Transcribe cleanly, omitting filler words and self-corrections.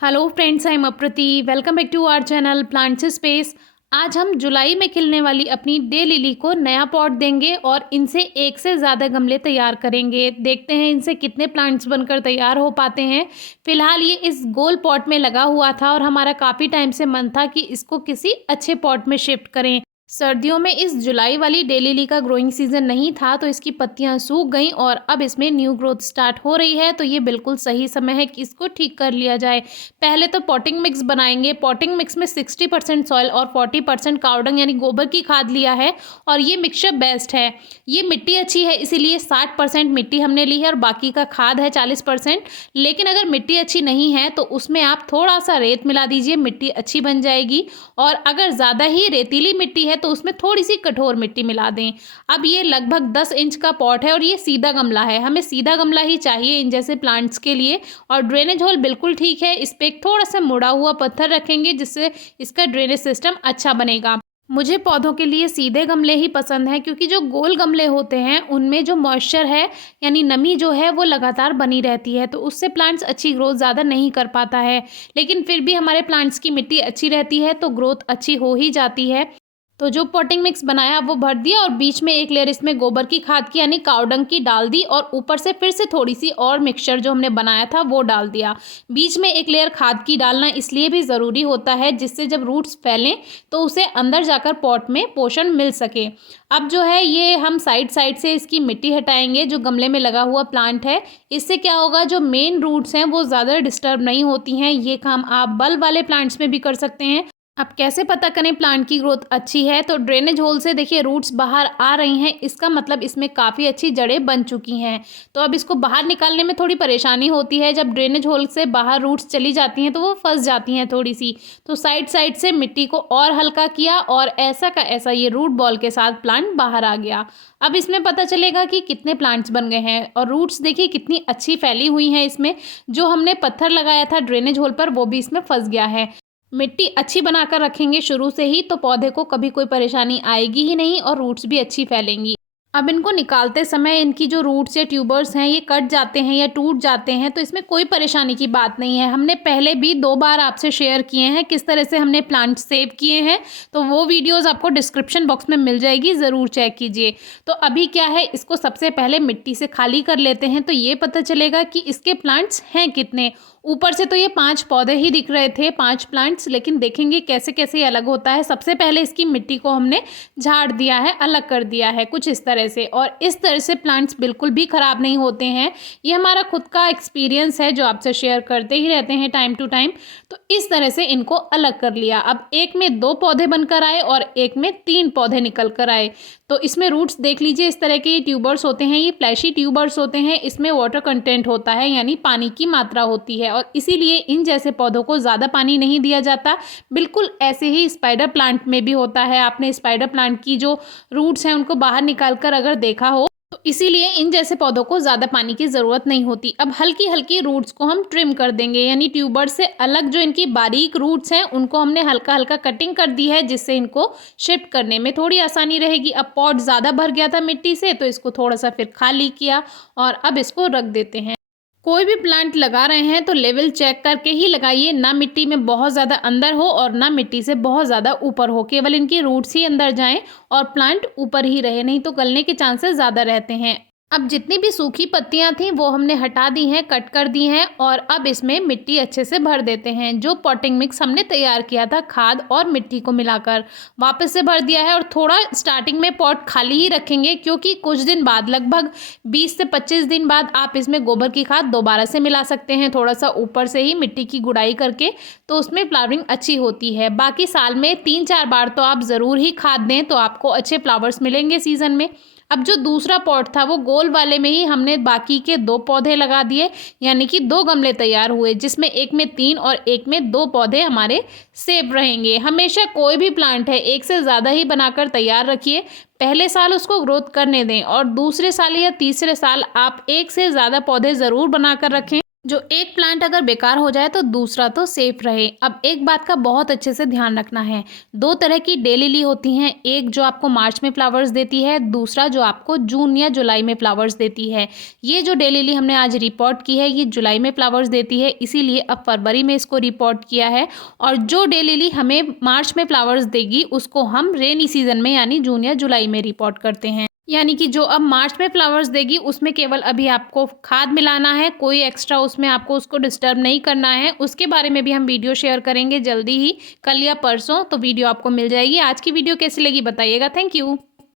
Hello friends, I am Apriti. Welcome back to our channel plants space. आज हम जुलाई में खिलने वाली अपनी डे लिली को नया पॉट देंगे और इनसे एक से ज़्यादा गमले तैयार करेंगे। देखते हैं इनसे कितने प्लांट्स बनकर तैयार हो पाते हैं। फिलहाल ये इस गोल पॉट में लगा हुआ था और हमारा काफ़ी टाइम से मन था कि इसको किसी अच्छे पॉट में शिफ्ट करें। सर्दियों में इस जुलाई वाली डे लिली का ग्रोइंग सीजन नहीं था, तो इसकी पत्तियां सूख गईं और अब इसमें न्यू ग्रोथ स्टार्ट हो रही है। तो ये बिल्कुल सही समय है कि इसको ठीक कर लिया जाए। पहले तो पॉटिंग मिक्स बनाएंगे। पॉटिंग मिक्स में 60% सॉइल और 40% कावडंग यानी गोबर की खाद लिया है और ये मिक्सचर बेस्ट है। ये मिट्टी अच्छी है इसीलिए 60% मिट्टी हमने ली है और बाकी का खाद है 40%। लेकिन अगर मिट्टी अच्छी नहीं है तो उसमें आप थोड़ा सा रेत मिला दीजिए, मिट्टी अच्छी बन जाएगी। और अगर ज़्यादा ही रेतीली मिट्टी है तो उसमें थोड़ी सी कठोर मिट्टी मिला दें। अब ये लगभग 10 इंच का पॉट है और ये सीधा गमला है। हमें सीधा गमला ही चाहिए इन जैसे प्लांट्स के लिए। और ड्रेनेज होल बिल्कुल ठीक है। इस पर एक थोड़ा सा मुड़ा हुआ पत्थर रखेंगे जिससे इसका ड्रेनेज सिस्टम अच्छा बनेगा। मुझे पौधों के लिए सीधे गमले ही पसंद हैं क्योंकि जो गोल गमले होते हैं उनमें जो मॉइस्चर है यानी नमी जो है वो लगातार बनी रहती है, तो उससे प्लांट्स अच्छी ग्रोथ ज़्यादा नहीं कर पाता है। लेकिन फिर भी हमारे प्लांट्स की मिट्टी अच्छी रहती है तो ग्रोथ अच्छी हो ही जाती है। तो जो पॉटिंग मिक्स बनाया वो भर दिया और बीच में एक लेयर इसमें गोबर की खाद की यानी कावडंग की डाल दी और ऊपर से फिर से थोड़ी सी और मिक्सचर जो हमने बनाया था वो डाल दिया। बीच में एक लेयर खाद की डालना इसलिए भी ज़रूरी होता है जिससे जब रूट्स फैलें तो उसे अंदर जाकर पॉट में पोषण मिल सके। अब जो है ये हम साइड साइड से इसकी मिट्टी हटाएंगे जो गमले में लगा हुआ प्लांट है। इससे क्या होगा, जो मेन रूट्स हैं वो ज़्यादा डिस्टर्ब नहीं होती हैं। ये काम आप बल्ब वाले प्लांट्स में भी कर सकते हैं। अब कैसे पता करें प्लांट की ग्रोथ अच्छी है, तो ड्रेनेज होल से देखिए रूट्स बाहर आ रही हैं, इसका मतलब इसमें काफ़ी अच्छी जड़ें बन चुकी हैं। तो अब इसको बाहर निकालने में थोड़ी परेशानी होती है। जब ड्रेनेज होल से बाहर रूट्स चली जाती हैं तो वो फंस जाती हैं थोड़ी सी। तो साइड साइड से मिट्टी को और हल्का किया और ऐसा का ऐसा ये रूट बॉल के साथ प्लांट बाहर आ गया। अब इसमें पता चलेगा कि कितने प्लांट्स बन गए हैं और रूट्स देखिए कितनी अच्छी फैली हुई हैं इसमें। जो हमने पत्थर लगाया था ड्रेनेज होल पर वो भी इसमें फंस गया है। मिट्टी अच्छी बनाकर रखेंगे शुरू से ही तो पौधे को कभी कोई परेशानी आएगी ही नहीं और रूट्स भी अच्छी फैलेंगी। अब इनको निकालते समय इनकी जो रूट्स या ट्यूबर्स हैं ये कट जाते हैं या टूट जाते हैं तो इसमें कोई परेशानी की बात नहीं है। हमने पहले भी 2 बार आपसे शेयर किए हैं किस तरह से हमने प्लांट सेव किए हैं, तो वो वीडियोस आपको डिस्क्रिप्शन बॉक्स में मिल जाएगी, ज़रूर चेक कीजिए। तो अभी क्या है, इसको सबसे पहले मिट्टी से खाली कर लेते हैं तो ये पता चलेगा कि इसके प्लांट्स हैं कितने। ऊपर से तो ये 5 पौधे ही दिख रहे थे, 5 प्लांट्स, लेकिन देखेंगे कैसे कैसे ये अलग होता है। सबसे पहले इसकी मिट्टी को हमने झाड़ दिया है, अलग कर दिया है कुछ इस तरह से, और इस तरह से प्लांट्स बिल्कुल भी ख़राब नहीं होते हैं। ये हमारा खुद का एक्सपीरियंस है जो आपसे शेयर करते ही रहते हैं टाइम टू टाइम। तो इस तरह से इनको अलग कर लिया। अब एक में 2 पौधे बनकर आए और एक में 3 पौधे निकल कर आए। तो इसमें रूट्स देख लीजिए, इस तरह के ये ट्यूबर्स होते हैं, ये फ्लैशी ट्यूबर्स होते हैं। इसमें वाटर कंटेंट होता है यानी पानी की मात्रा होती है और इसीलिए इन जैसे पौधों को ज़्यादा पानी नहीं दिया जाता। बिल्कुल ऐसे ही स्पाइडर प्लांट में भी होता है। आपने स्पाइडर प्लांट की जो रूट्स हैं उनको बाहर निकाल कर अगर देखा हो तो इसीलिए इन जैसे पौधों को ज़्यादा पानी की ज़रूरत नहीं होती। अब हल्की हल्की रूट्स को हम ट्रिम कर देंगे यानी ट्यूबर से अलग जो इनकी बारीक रूट्स हैं उनको हमने हल्का हल्का कटिंग कर दी है जिससे इनको शिफ्ट करने में थोड़ी आसानी रहेगी। अब पॉट ज़्यादा भर गया था मिट्टी से तो इसको थोड़ा सा फिर खाली किया और अब इसको रख देते हैं। कोई भी प्लांट लगा रहे हैं तो लेवल चेक करके ही लगाइए, ना मिट्टी में बहुत ज़्यादा अंदर हो और ना मिट्टी से बहुत ज़्यादा ऊपर हो। केवल इनकी रूट्स ही अंदर जाएं और प्लांट ऊपर ही रहे, नहीं तो गलने के चांसेस ज़्यादा रहते हैं। अब जितनी भी सूखी पत्तियां थीं वो हमने हटा दी हैं, कट कर दी हैं और अब इसमें मिट्टी अच्छे से भर देते हैं। जो पॉटिंग मिक्स हमने तैयार किया था खाद और मिट्टी को मिलाकर वापस से भर दिया है और थोड़ा स्टार्टिंग में पॉट खाली ही रखेंगे क्योंकि कुछ दिन बाद लगभग 20 से 25 दिन बाद आप इसमें गोबर की खाद दोबारा से मिला सकते हैं, थोड़ा सा ऊपर से ही मिट्टी की गुड़ाई करके, तो उसमें फ्लावरिंग अच्छी होती है। बाकी साल में 3-4 बार तो आप ज़रूर ही खाद दें तो आपको अच्छे फ्लावर्स मिलेंगे सीज़न में। अब जो दूसरा पॉट था वो गोल वाले में ही हमने बाकी के 2 पौधे लगा दिए यानी कि 2 गमले तैयार हुए जिसमें एक में 3 और एक में 2 पौधे हमारे सेव रहेंगे। हमेशा कोई भी प्लांट है एक से ज़्यादा ही बनाकर तैयार रखिए। पहले साल उसको ग्रोथ करने दें और दूसरे साल या तीसरे साल आप एक से ज़्यादा पौधे ज़रूर बनाकर रखें जो एक प्लांट अगर बेकार हो जाए तो दूसरा तो सेफ रहे। अब एक बात का बहुत अच्छे से ध्यान रखना है, 2 तरह की डे लिली होती हैं, एक जो आपको मार्च में फ्लावर्स देती है, दूसरा जो आपको जून या जुलाई में फ्लावर्स देती है। ये जो डे लिली हमने आज रिपोर्ट की है ये जुलाई में फ्लावर्स देती है, इसीलिए अब फरवरी में इसको रिपोर्ट किया है। और जो डे लिली हमें मार्च में फ्लावर्स देगी उसको हम रेनी सीजन में यानी जून या जुलाई में रिपोर्ट करते हैं। यानी कि जो अब मार्च में फ्लावर्स देगी उसमें केवल अभी आपको खाद मिलाना है, कोई एक्स्ट्रा उसमें आपको उसको डिस्टर्ब नहीं करना है। उसके बारे में भी हम वीडियो शेयर करेंगे जल्दी ही, कल या परसों, तो वीडियो आपको मिल जाएगी। आज की वीडियो कैसी लगी बताइएगा। Thank you.